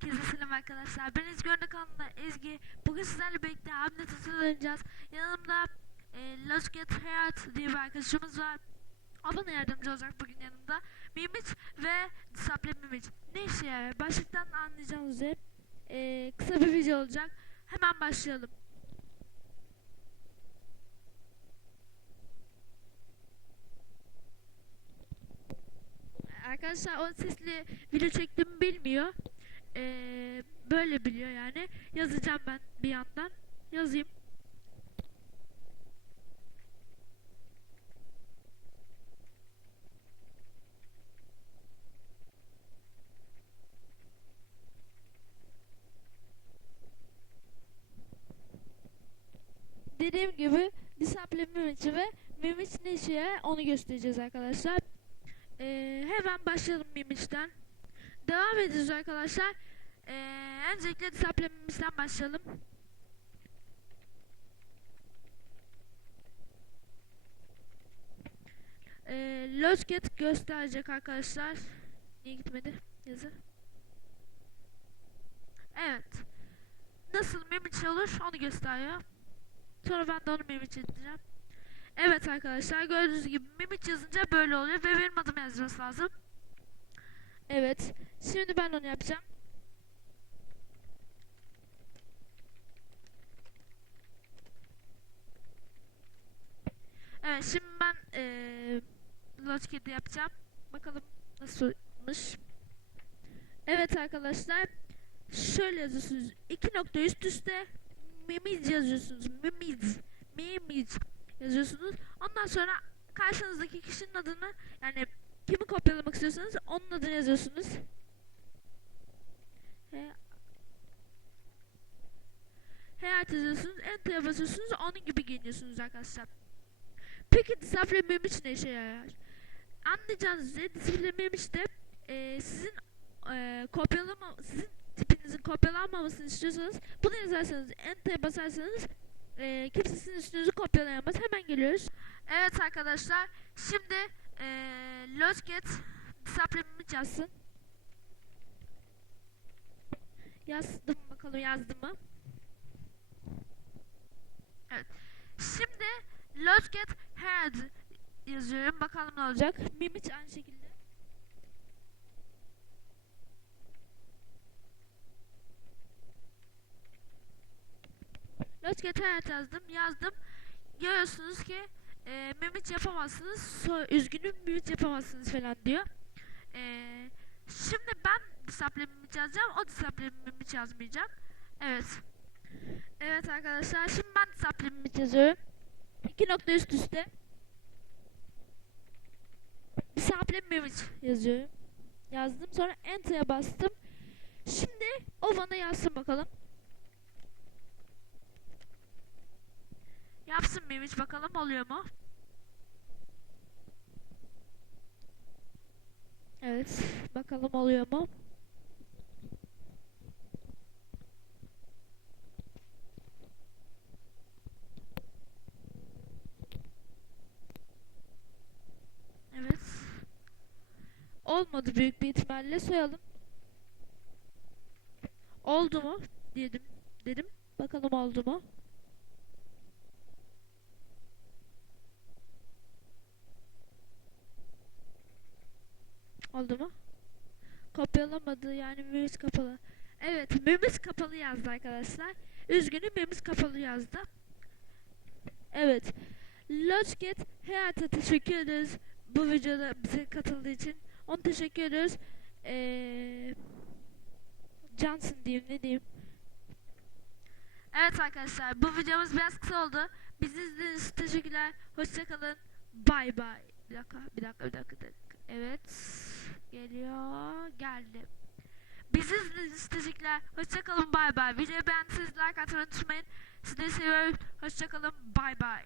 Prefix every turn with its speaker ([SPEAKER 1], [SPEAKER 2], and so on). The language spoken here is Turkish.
[SPEAKER 1] Herkese selam arkadaşlar. Ben Ezgi Örnek kanalında Ezgi. Bugün sizlerle birlikte hamle tasarlayacağız. Yanımda e, Lost Get Hayat diye bir arkadaşımız var. Bana yardımcı olacak bugün yanımda. Mimic ve Disable Mimic. Ne işe yarar? Başlıktan anlayacağınız üzere e, kısa bir video olacak. Hemen başlayalım. Arkadaşlar o sesli video çektiğimi bilmiyor. Ee, böyle biliyor yani. Yazacağım ben bir yandan. Yazayım. Dediğim gibi Disable Mimic ve Mimic ne işe onu göstereceğiz arkadaşlar. Ee, hemen başlayalım Mimic'ten. Devam edeceğiz arkadaşlar. Ee, öncelikle Mimic'ten başlayalım. Ee, Lodget gösterecek arkadaşlar. Niye gitmedi yazı? Evet. Nasıl Mimic olur onu gösteriyor. Sonra ben de onu Mimic edeceğim. Evet arkadaşlar gördüğünüz gibi Mimic yazınca böyle oluyor ve benim adım yazması lazım. Evet. Şimdi ben onu yapacağım. Evet şimdi ben eee Logic'de yapacağım. Bakalım nasılmış. Evet arkadaşlar. Şöyle yazıyorsunuz. İki nokta üst üste Mimiz yazıyorsunuz. Mimiz. Mimiz yazıyorsunuz. Ondan sonra karşınızdaki kişinin adını yani kimi kopyalamak istiyorsanız onun adını yazıyorsunuz. He, Hayat yazıyorsunuz. Enter'a basıyorsunuz. Onun gibi giyiniyorsunuz arkadaşlar. Peki disable meme için ne işe yarar? Anlayacağınız üzere disable meme işte e, sizin e, kopyalama sizin tipinizin kopyalanmamasını istiyorsanız bunu yazarsanız enter'a basarsanız e, kimse sizin üstünüzü kopyalayamaz. Hemen geliyoruz. Evet arkadaşlar şimdi e, Logget disable meme yazsın. Yazdım bakalım yazdı mı? Evet. Şimdi Logget Head yazıyorum. Bakalım ne olacak. Mimic aynı şekilde. Logget Head yazdım. Yazdım. Görüyorsunuz ki e, Mimic yapamazsınız. So, üzgünüm Mimic yapamazsınız falan diyor. E, şimdi ben Disable Mimic yazacağım. O Disable Mimic yazmayacak. Evet. Evet arkadaşlar şimdi ben Disable Mimic yazıyorum. İki nokta üst üste. Disable Mimic yazıyorum. Yazdım sonra Enter'a bastım. Şimdi o bana yazsın bakalım. Mimic bakalım oluyor mu? Evet bakalım oluyor mu? Evet. Olmadı büyük bir ihtimalle soyalım. Oldu mu? Dedim. Dedim. Bakalım oldu mu? Oldu mu? Kopyalamadı yani memiz kapalı. Evet memiz kapalı yazdı arkadaşlar. Üzgünüm memiz kapalı yazdı. Evet. Lodget Hayat'a teşekkür ederiz. Bu videoda bize katıldığı için. Onu teşekkür ediyoruz. Ee, Johnson diyeyim ne diyeyim. Evet arkadaşlar bu videomuz biraz kısa oldu. Bizi izlediğiniz için teşekkürler. Hoşçakalın. Bay bay. Bir dakika bir dakika. bir dakika. Evet. Geliyor. Geldi. Bizi teşekkürler. Hoşçakalın. Bay bay. Videoyu beğendiyseniz like atmayı unutmayın. Sizleri seviyorum. Hoşçakalın. Bay bay.